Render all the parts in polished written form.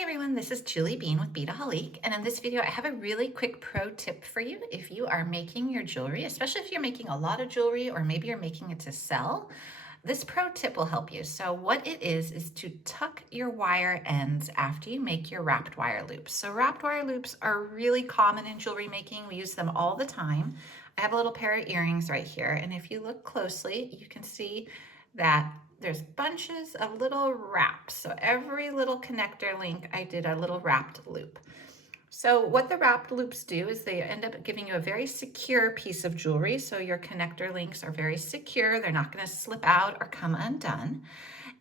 Hi everyone, this is Julie Bean with Beadaholique, and in this video I have a really quick pro tip for you if you are making your jewelry, especially if you're making a lot of jewelry or maybe you're making it to sell. This pro tip will help you. So what it is to tuck your wire ends after you make your wrapped wire loops. So wrapped wire loops are really common in jewelry making. We use them all the time. I have a little pair of earrings right here, and if you look closely, you can see that there's bunches of little wraps. So every little connector link, I did a little wrapped loop. So what the wrapped loops do is they end up giving you a very secure piece of jewelry. So your connector links are very secure. They're not going to slip out or come undone.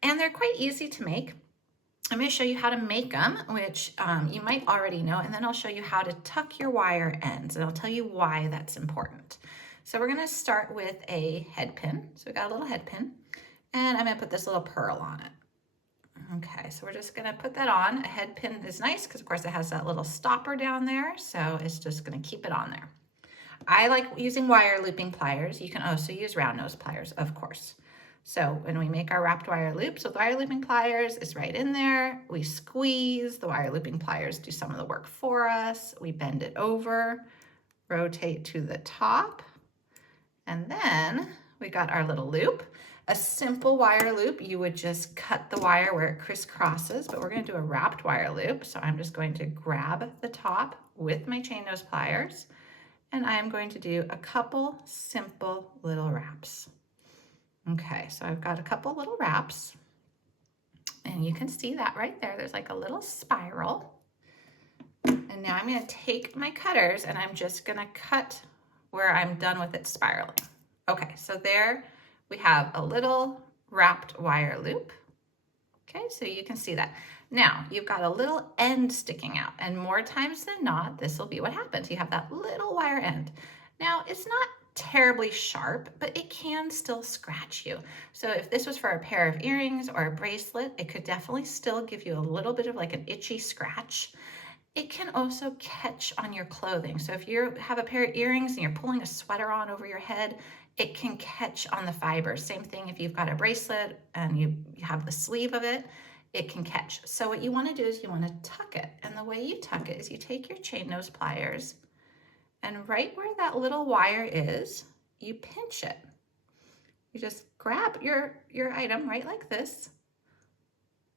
And they're quite easy to make. I'm going to show you how to make them, which you might already know, and then I'll show you how to tuck your wire ends, and I'll tell you why that's important. So we're going to start with a head pin. So we got a little head pin, and I'm going to put this little pearl on it. Okay, so we're just going to put that on. A head pin is nice because, of course, it has that little stopper down there, so it's just going to keep it on there. I like using wire looping pliers. You can also use round nose pliers, of course. So when we make our wrapped wire loops with wire looping pliers, it's right in there. We squeeze, the wire looping pliers do some of the work for us. We bend it over, rotate to the top, and then we got our little loop. A simple wire loop, you would just cut the wire where it crisscrosses, but we're going to do a wrapped wire loop. So I'm just going to grab the top with my chain nose pliers, and I'm going to do a couple simple little wraps. Okay, so I've got a couple little wraps, and you can see that right there. There's like a little spiral. And now I'm going to take my cutters and I'm just going to cut where I'm done with it spiraling. Okay, so there we have a little wrapped wire loop. Okay, so you can see that. Now you've got a little end sticking out, and more times than not, this will be what happens. You have that little wire end. Now it's not terribly sharp, but it can still scratch you. So if this was for a pair of earrings or a bracelet, it could definitely still give you a little bit of like an itchy scratch. It can also catch on your clothing. So if you have a pair of earrings and you're pulling a sweater on over your head, it can catch on the fibers. Same thing if you've got a bracelet and you have the sleeve of it, it can catch. So what you want to do is you want to tuck it. And the way you tuck it is you take your chain nose pliers, and right where that little wire is, you pinch it. You just grab your item right like this,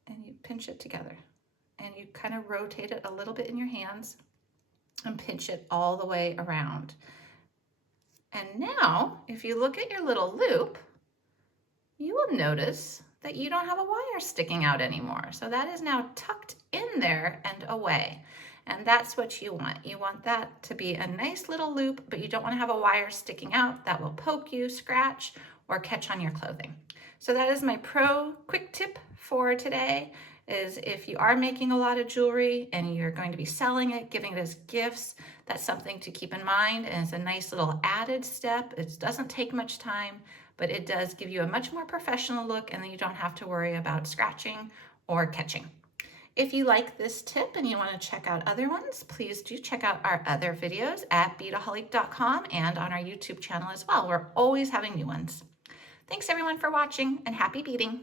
and you pinch it together. And you kind of rotate it a little bit in your hands and pinch it all the way around. And now, if you look at your little loop, you will notice that you don't have a wire sticking out anymore. So that is now tucked in there and away. And that's what you want. You want that to be a nice little loop, but you don't want to have a wire sticking out that will poke you, scratch, or catch on your clothing. So that is my pro quick tip for today, is if you are making a lot of jewelry and you're going to be selling it, giving it as gifts, that's something to keep in mind. And it's a nice little added step. It doesn't take much time, but it does give you a much more professional look, and then you don't have to worry about scratching or catching. If you like this tip and you want to check out other ones, please do check out our other videos at beadaholique.com and on our YouTube channel as well. We're always having new ones. Thanks everyone for watching, and happy beading.